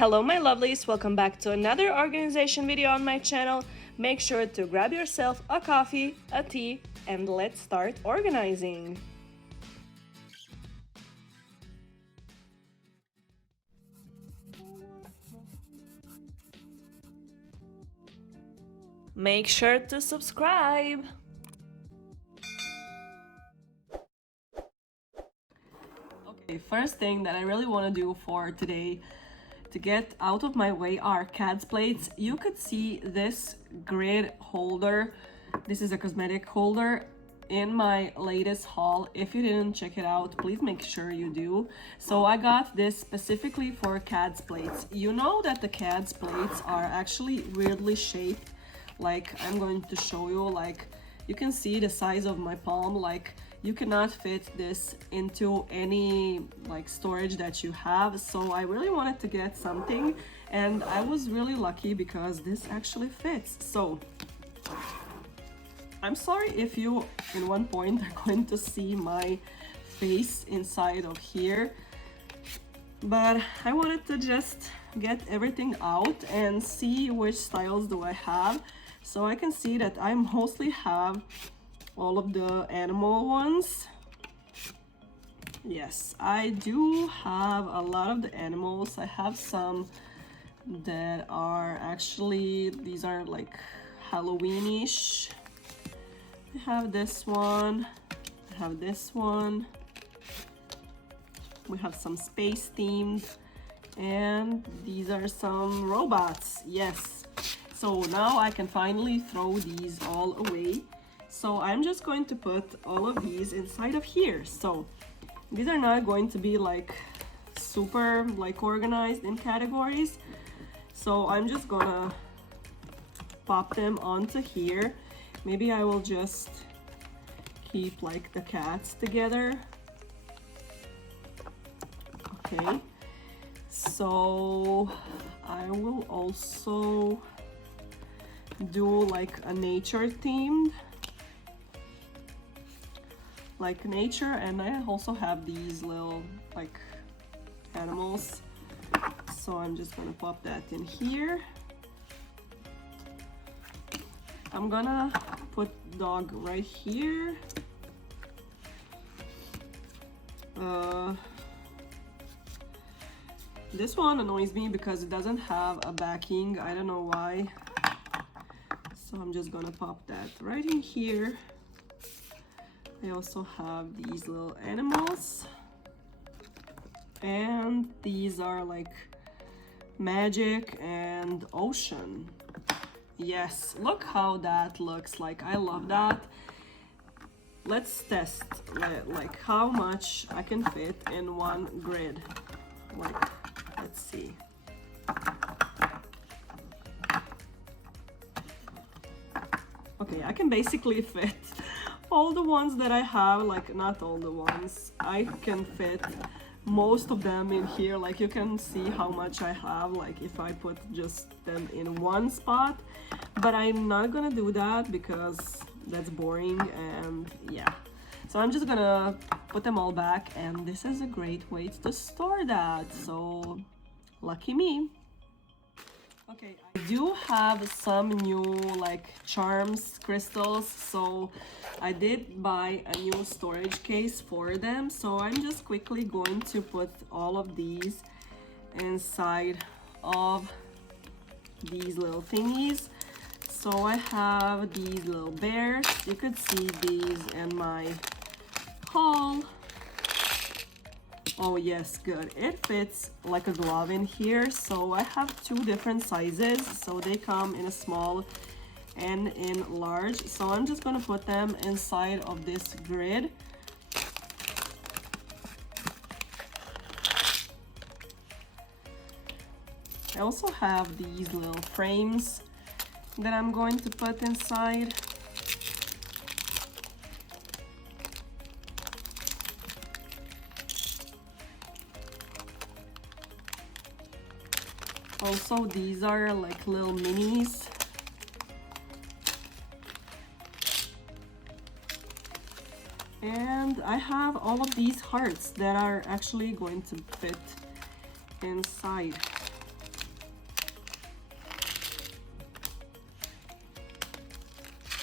Hello my lovelies, welcome back to another organization video on my channel. Make sure to grab yourself a coffee, a tea, and let's start organizing. Make sure to subscribe. Okay, first thing that I really want to do for today to get out of my way are cat's plates. You could see this grid holder. This is a cosmetic holder in my latest haul. If you didn't check it out, please make sure you do. So I got this specifically for cat's plates. You know that the cat's plates are actually weirdly shaped. Like, I'm going to show you, like, you can see the size of my palm. Like, you cannot fit this into any like storage that you have. So I really wanted to get something, and I was really lucky because this actually fits. So I'm sorry if you in one point are going to see my face inside of here, but I wanted to just get everything out and see which styles do I have. So I can see that I mostly have all of the animal ones. Yes, I do have a lot of the animals. I have some that are actually, these are like Halloweenish. I have this one, I have this one. We have some space themed, and these are some robots. Yes, so now I can finally throw these all away. So I'm just going to put all of these inside of here. So these are not going to be like super like organized in categories. So I'm just gonna pop them onto here. Maybe I will just keep like the cats together. Okay, so I will also do like a nature themed, like nature, and I also have these little like animals. So I'm just gonna pop that in here. I'm gonna put dog right here. This one annoys me because it doesn't have a backing. I don't know why. So I'm just gonna pop that right in here. I also have these little animals, and these are like magic and ocean. Yes, look how that looks like. I love that. Let's test like how much I can fit in one grid. Like, let's see. Okay, I can basically fit all the ones that I have, like not all the ones. I can fit most of them in here. Like, you can see how much I have, like if I put just them in one spot, but I'm not gonna do that because that's boring, and yeah. So I'm just gonna put them all back, and this is a great way to store that. So lucky me. Okay, I do have some new like charms crystals, so I did buy a new storage case for them. So I'm just quickly going to put all of these inside of these little thingies. So I have these little bears. You could see these in my haul. Oh yes, good. It fits like a glove in here. So I have two different sizes. So they come in a small and in large. So I'm just gonna put them inside of this grid. I also have these little frames that I'm going to put inside. Also, these are like little minis. And I have all of these hearts that are actually going to fit inside.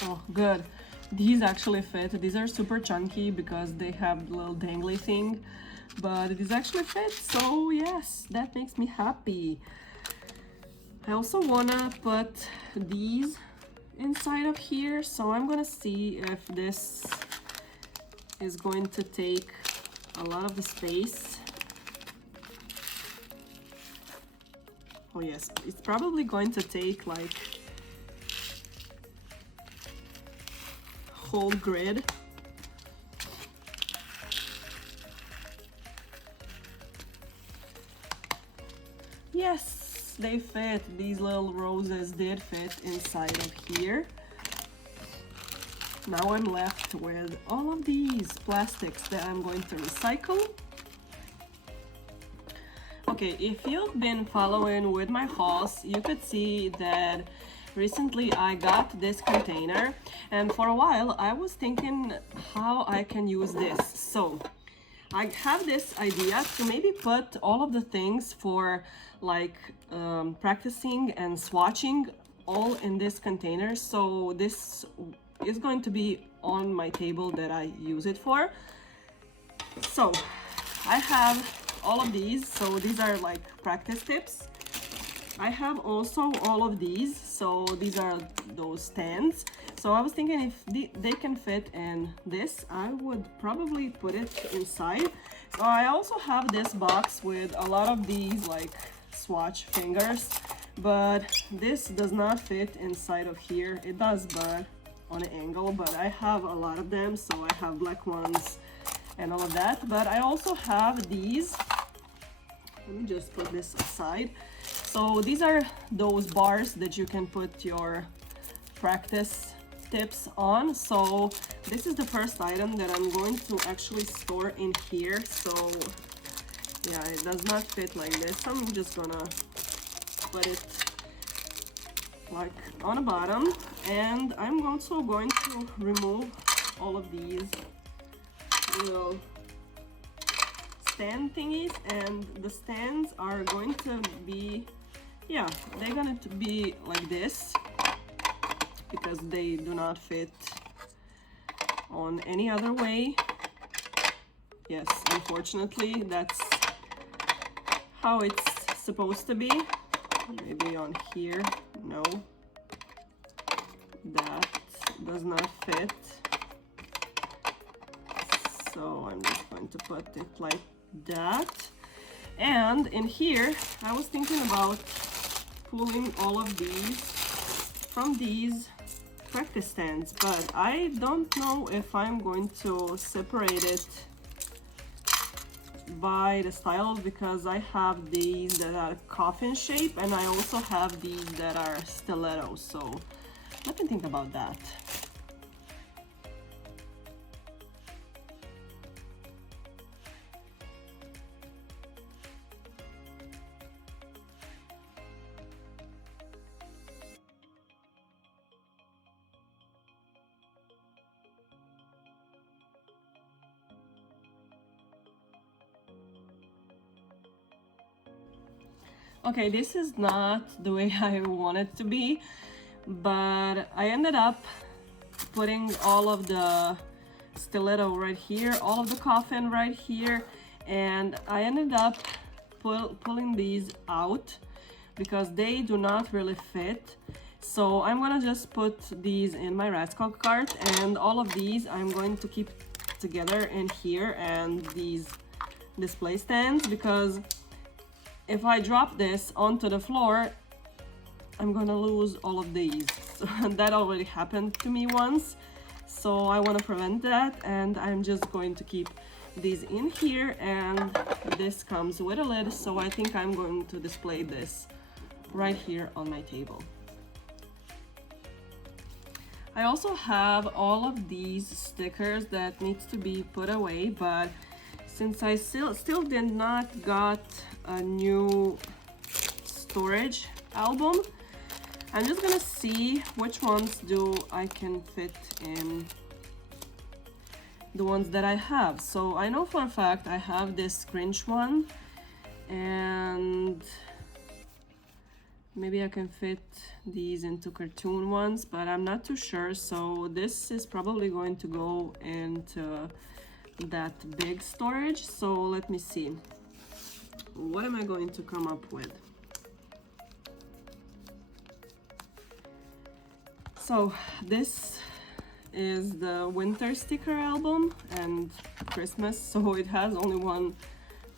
Oh, good. These actually fit. These are super chunky because they have the little dangly thing, but these actually fit, so yes, that makes me happy. I also wanna put these inside of here, so I'm gonna see if this is going to take a lot of the space. Oh yes, it's probably going to take like whole grid. Yes, they fit. These little roses did fit inside of here. Now I'm left with all of these plastics that I'm going to recycle. Okay, if you've been following with my hauls, you could see that recently I got this container, and for a while I was thinking how I can use this. So I have this idea to maybe put all of the things for like practicing and swatching all in this container. So this is going to be on my table that I use it for. So I have all of these. So these are like practice tips. I have also all of these. So these are those stands. So I was thinking if they can fit in this, I would probably put it inside. So I also have this box with a lot of these like swatch fingers, but this does not fit inside of here. It does, but on an angle, but I have a lot of them. So I have black ones and all of that, but I also have these. Let me just put this aside. So these are those bars that you can put your practice tips on. So this is the first item that I'm going to actually store in here. So yeah, it does not fit like this. I'm just gonna put it like on the bottom, and I'm also going to remove all of these little stand thingies, and the stands are going to be, yeah, they're going to be like this because they do not fit on any other way. Yes, unfortunately, that's how it's supposed to be. Maybe on here, no, that does not fit. So I'm just going to put it like that. And in here, I was thinking about pulling all of these from these practice stands, but I don't know if I'm going to separate it by the styles, because I have these that are coffin shape and I also have these that are stilettos. So let me think about that. Okay, this is not the way I want it to be, but I ended up putting all of the stiletto right here, all of the coffin right here, and I ended up pulling these out because they do not really fit. So I'm gonna just put these in my rascal cart, and all of these I'm going to keep together in here and these display stands, because if I drop this onto the floor, I'm gonna lose all of these. So that already happened to me once, so I want to prevent that, and I'm just going to keep these in here, and this comes with a lid, so I think I'm going to display this right here on my table. I also have all of these stickers that needs to be put away, but since I still did not got a new storage album, I'm just gonna see which ones do I can fit in the ones that I have. So I know for a fact I have this Grinch one, and Maybe I can fit these into cartoon ones, but I'm not too sure. So this is probably going to go into that big storage. So let me see. What am I going to come up with? So this is the winter sticker album and Christmas. So it has only one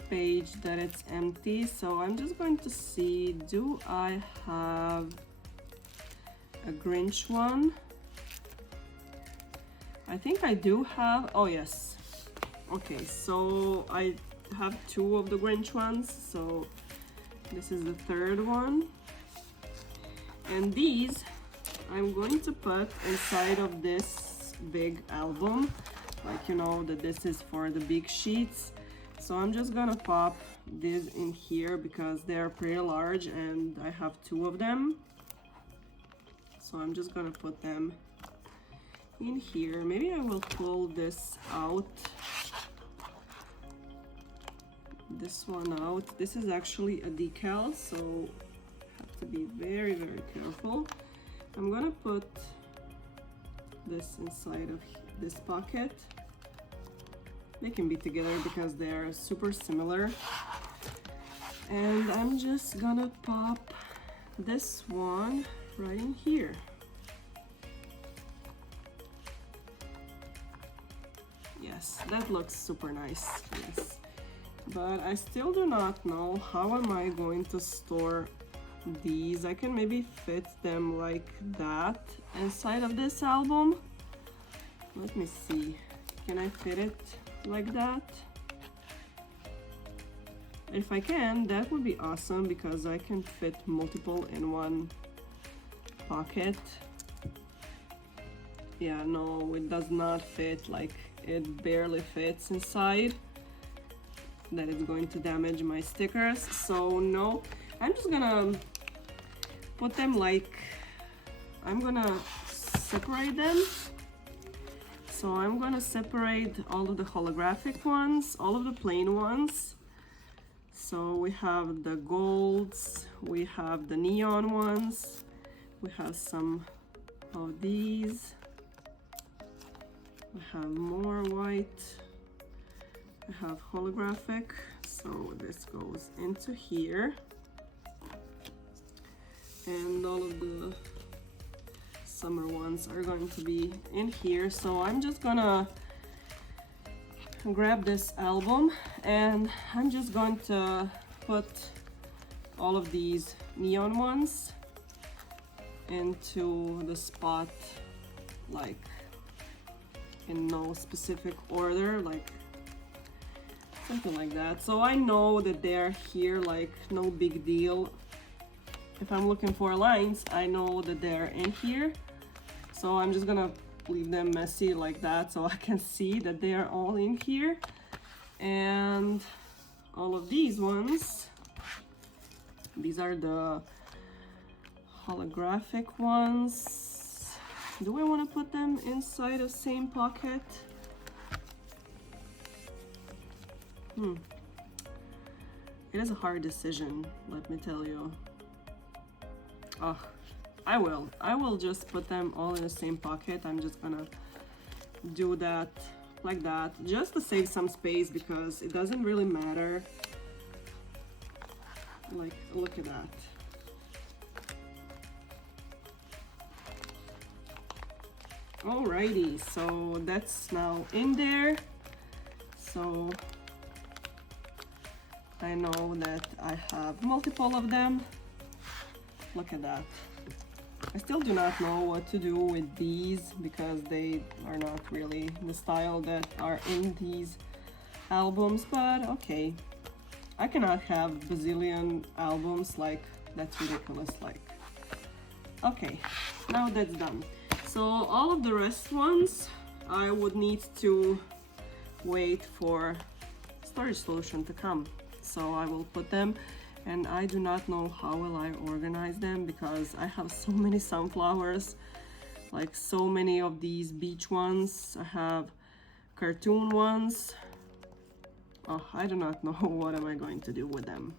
page that it's empty. So I'm just going to see, do I have a Grinch one? I think I do have, oh yes. Okay, so I have two of the Grinch ones. So this is the third one. And these I'm going to put inside of this big album. Like, you know, that this is for the big sheets. So I'm just gonna pop this in here because they're pretty large and I have two of them. So I'm just gonna put them in here. Maybe I will pull this out. This one out. This is actually a decal, so have to be very, very careful. I'm gonna put this inside of this pocket. They can be together because they're super similar. And I'm just gonna pop this one right in here. Yes, that looks super nice, yes. But I still do not know how am I going to store these. I can maybe fit them like that inside of this album. Let me see, can I fit it like that? If I can, that would be awesome because I can fit multiple in one pocket. Yeah, no, it does not fit, like it barely fits inside. That is going to damage my stickers, so no. I'm just gonna put them like, I'm gonna separate them. So I'm gonna separate all of the holographic ones, all of the plain ones. So we have the golds, we have the neon ones, we have some of these, we have more white, we have holographic. So this goes into here. And all of the summer ones are going to be in here. So I'm just gonna grab this album and I'm just going to put all of these neon ones into the spot, like in no specific order, like something like that. So I know that they're here, like no big deal. If I'm looking for lines, I know that they're in here. So I'm just gonna leave them messy like that so I can see that they are all in here. And all of these ones, these are the holographic ones. Do I want to put them inside the same pocket? It is a hard decision, let me tell you. Oh, I will just put them all in the same pocket. I'm just gonna do that like that just to save some space because it doesn't really matter. Like, look at that. Alrighty, so that's now in there. So I know that I have multiple of them. Look at that. I still do not know what to do with these because they are not really the style that are in these albums, but okay. I cannot have bazillion albums, like that's ridiculous. Like, okay, now that's done. So all of the rest ones I would need to wait for storage solution to come. So I will put them, and I do not know how will I organize them because I have so many sunflowers, like so many of these beach ones. I have cartoon ones. Oh, I do not know what am I going to do with them.